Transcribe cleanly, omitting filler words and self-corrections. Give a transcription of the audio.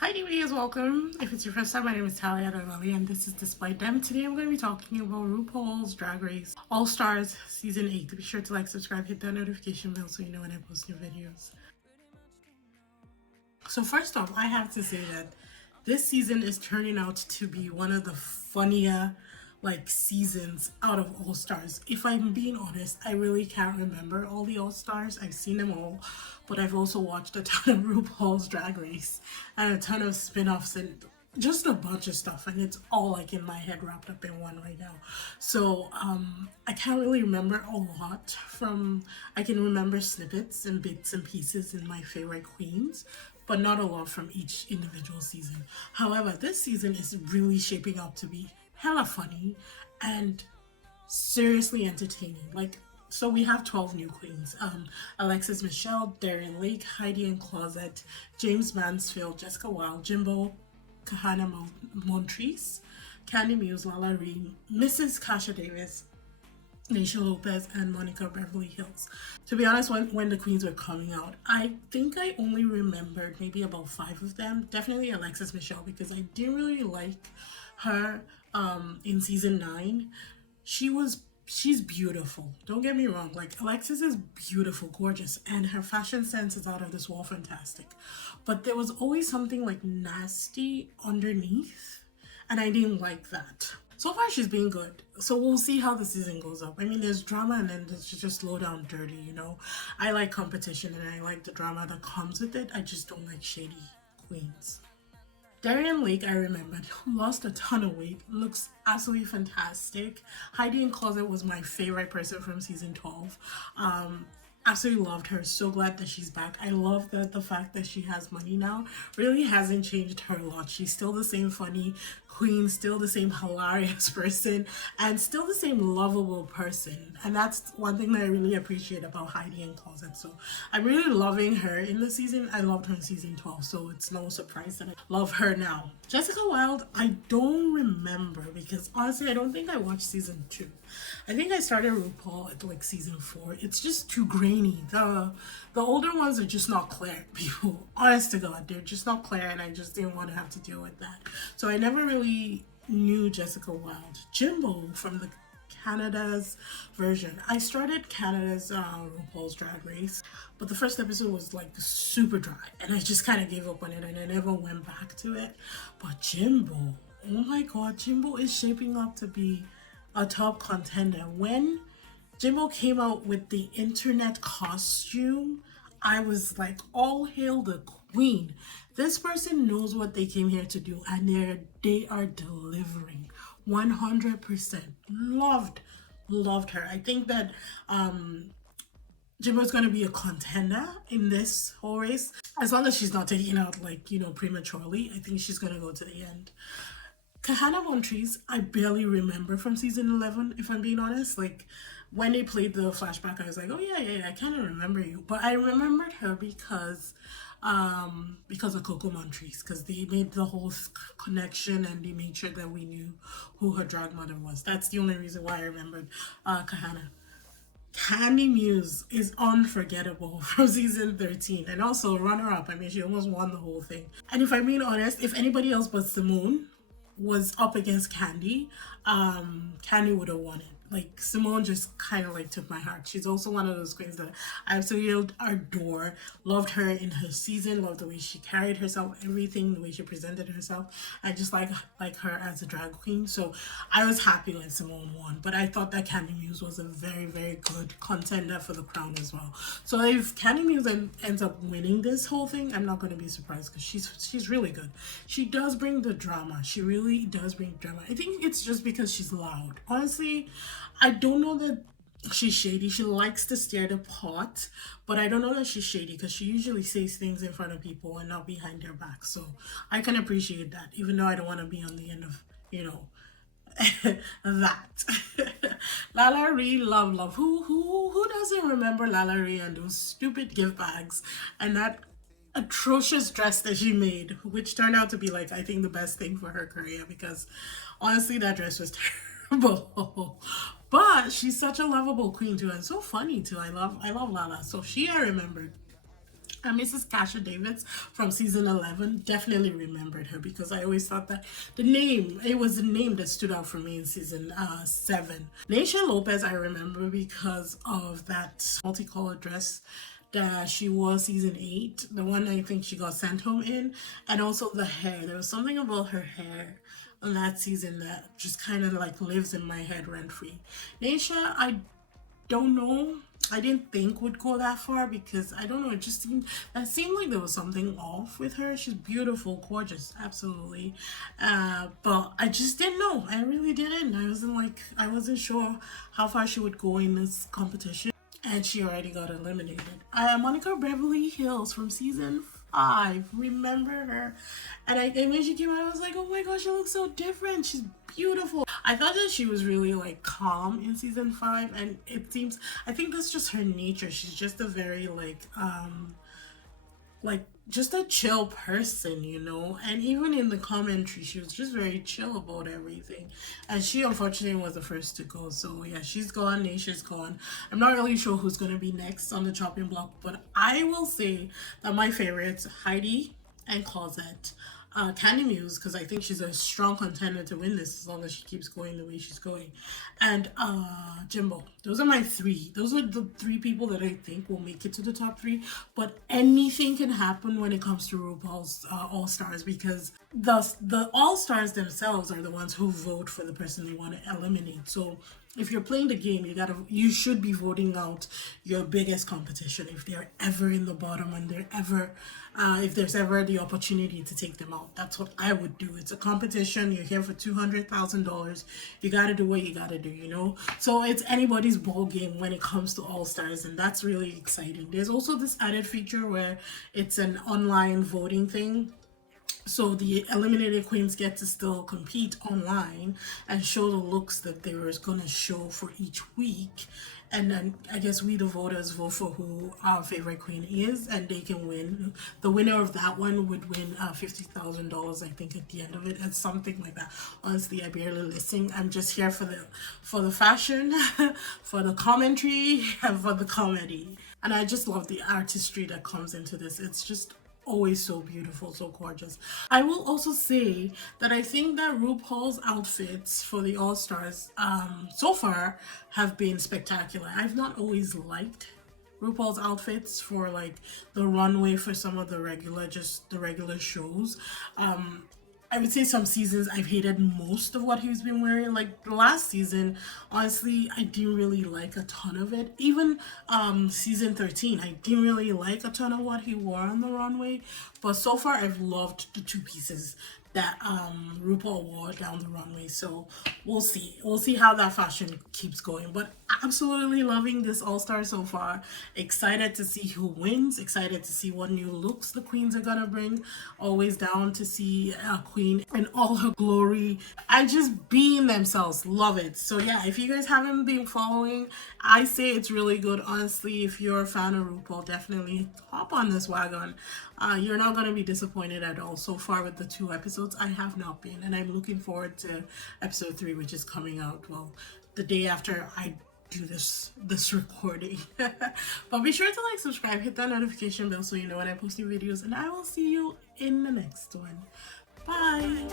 Hi DVDs, welcome. If it's your first time, my name is Talia Adonali and this is Despite Them. Today I'm going to be talking about RuPaul's Drag Race All Stars Season 8. Be sure to like, subscribe, hit that notification bell so you know when I post new videos. So first off, I have to say that this season is turning out to be one of the funnier seasons out of All Stars. If I'm being honest, I really can't remember all the All Stars. I've seen them all, but I've also watched a ton of RuPaul's Drag Race and a ton of spin-offs and just a bunch of stuff, and it's all like in my head wrapped up in one right now. So I can't really remember a lot from, I can remember snippets and bits and pieces in my favorite queens, but not a lot from each individual season. However, this season is really shaping up to be hella funny and seriously entertaining. So we have 12 new queens. Alexis Michelle, Darren Lake, Heidi and Closet, James Mansfield, Jessica Wilde, Jimbo, Kahana Montrese, Candy Muse, Lala Ree, Mrs. Kasha Davis, Nisha Lopez, and Monica Beverly Hills. To be honest, when the queens were coming out, I think I only remembered maybe about 5 of them. Definitely Alexis Michelle, because I didn't really like her in season 9. She's beautiful. Don't get me wrong. Alexis is beautiful, gorgeous, and her fashion sense is out of this world fantastic. But there was always something nasty underneath, and I didn't like that. So far, she's been good. So we'll see how the season goes up. I mean, there's drama and then there's just slow down dirty, you know? I like competition and I like the drama that comes with it. I just don't like shady queens. Darien Lake, I remembered, lost a ton of weight, looks absolutely fantastic. Heidi in Closet was my favorite person from season 12. Absolutely loved her. So glad that she's back. I love that the fact that she has money now really hasn't changed her a lot. She's still the same funny queen, still the same hilarious person, and still the same lovable person. And that's one thing that I really appreciate about Heidi in Closet. So I'm really loving her in the season. I loved her in season 12, so it's no surprise that I love her now. Jessica Wilde, I don't remember because honestly, I don't think I watched season 2. I think I started RuPaul at season 4. It's just too grainy. The older ones are just not clear, people. Honest to God, they're just not clear, and I just didn't want to have to deal with that. So I never really knew Jessica Wilde. Jimbo from the Canada's version. I started Canada's RuPaul's Drag Race, but the first episode was super dry, and I just kind of gave up on it, and I never went back to it. But Jimbo, oh my God, Jimbo is shaping up to be a top contender. When Jimbo came out with the internet costume, I was like, all hail the queen. This person knows what they came here to do, and they are delivering 100%. Loved her. I think that Jimbo's gonna be a contender in this whole race, as long as she's not taken out prematurely. I think she's gonna go to the end. Kahana Montrese, I barely remember from season 11, if I'm being honest. When they played the flashback, I was like, oh yeah, I kind of remember you. But I remembered her because of Coco Montrese, because they made the whole connection and they made sure that we knew who her drag mother was. That's the only reason why I remembered Kahana. Candy Muse is unforgettable from season 13 and also runner-up. I mean, she almost won the whole thing. And if I'm being honest, if anybody else but Simone was up against Candy, Candy would have won it. Simone just kind of took my heart. She's also one of those queens that I absolutely adore. Loved her in her season. Loved the way she carried herself, everything, the way she presented herself. I just like her as a drag queen. So I was happy when Simone won. But I thought that Candy Muse was a very, very good contender for the crown as well. So if Candy Muse ends up winning this whole thing, I'm not going to be surprised because she's really good. She does bring the drama. She really does bring drama. I think it's just because she's loud. Honestly, I don't know that she's shady. She likes to stir the pot, but I don't know that she's shady because she usually says things in front of people and not behind their back. So I can appreciate that, even though I don't want to be on the end of, that. Lala Ree, love. Who doesn't remember Lala Ree and those stupid gift bags and that atrocious dress that she made, which turned out to be I think the best thing for her career, because honestly that dress was terrible. But she's such a lovable queen too, and so funny too. I love Lala. So I remembered. And Mrs. Kasha Davids from season 11 definitely remembered her because I always thought that it was the name that stood out for me in season 7. Naysha Lopez I remember because of that multicolored dress that she wore season 8, the one I think she got sent home in, and also the hair. There was something about her hair on that season that just kind of like lives in my head rent free. Naysha, I don't know. I didn't think would go that far because I don't know. It just seemed like there was something off with her. She's beautiful, gorgeous, absolutely. But I just didn't know. I really didn't. I wasn't sure how far she would go in this competition, and she already got eliminated. Monica Beverly Hills from season 5. Remember her? And when she came out, I was like, oh my gosh, she looks so different. She's beautiful. I thought that she was really like calm in season 5, and I think that's just her nature. She's just a very like just a chill person, you know. And even in the commentary, she was just very chill about everything. And she unfortunately was the first to go, so yeah, she's gone. Naysha's gone. I'm not really sure who's gonna be next on the chopping block, but I will say that my favorites, Heidi and Cosette, Candy Muse, because I think she's a strong contender to win this as long as she keeps going the way she's going, and Jimbo. Those are my 3. Those are the 3 people that I think will make it to the top 3. But anything can happen when it comes to RuPaul's All Stars, because the All Stars themselves are the ones who vote for the person they want to eliminate. So if you're playing the game, you should be voting out your biggest competition if they're ever in the bottom and if there's ever the opportunity to take them out. That's what I would do. It's a competition. You're here for $200,000. You gotta do what you gotta do, you know? So it's anybody's ball game when it comes to All Stars, and that's really exciting. There's also this added feature where it's an online voting thing. So the eliminated queens get to still compete online and show the looks that they were going to show for each week. And then I guess we, the voters, vote for who our favorite queen is, and they can win. The winner of that one would win $50,000, I think, at the end of it. It's something like that. Honestly, I barely listen. I'm just here for the fashion, for the commentary, and for the comedy. And I just love the artistry that comes into this. It's just always so beautiful, so gorgeous. I will also say that I think that RuPaul's outfits for the All Stars so far have been spectacular. I've not always liked RuPaul's outfits for like the runway for some of the regular shows. I would say some seasons I've hated most of what he's been wearing. Like the last season, honestly, I didn't really like a ton of it. Even season 13, I didn't really like a ton of what he wore on the runway. But so far, I've loved the 2 pieces that RuPaul wore down the runway. So we'll see. We'll see how that fashion keeps going. But absolutely loving this All-Star so far. Excited to see who wins. Excited to see what new looks the queens are gonna bring. Always down to see a queen in all her glory and just being themselves. Love it. So yeah, if you guys haven't been following, I say it's really good. Honestly, if you're a fan of RuPaul, definitely hop on this wagon. You're not gonna be disappointed at all. So far with the 2 episodes, I have not been, and I'm looking forward to episode 3, which is coming out, well, the day after I do this recording. But be sure to like, subscribe, hit that notification bell so you know when I post new videos, and I will see you in the next one. Bye.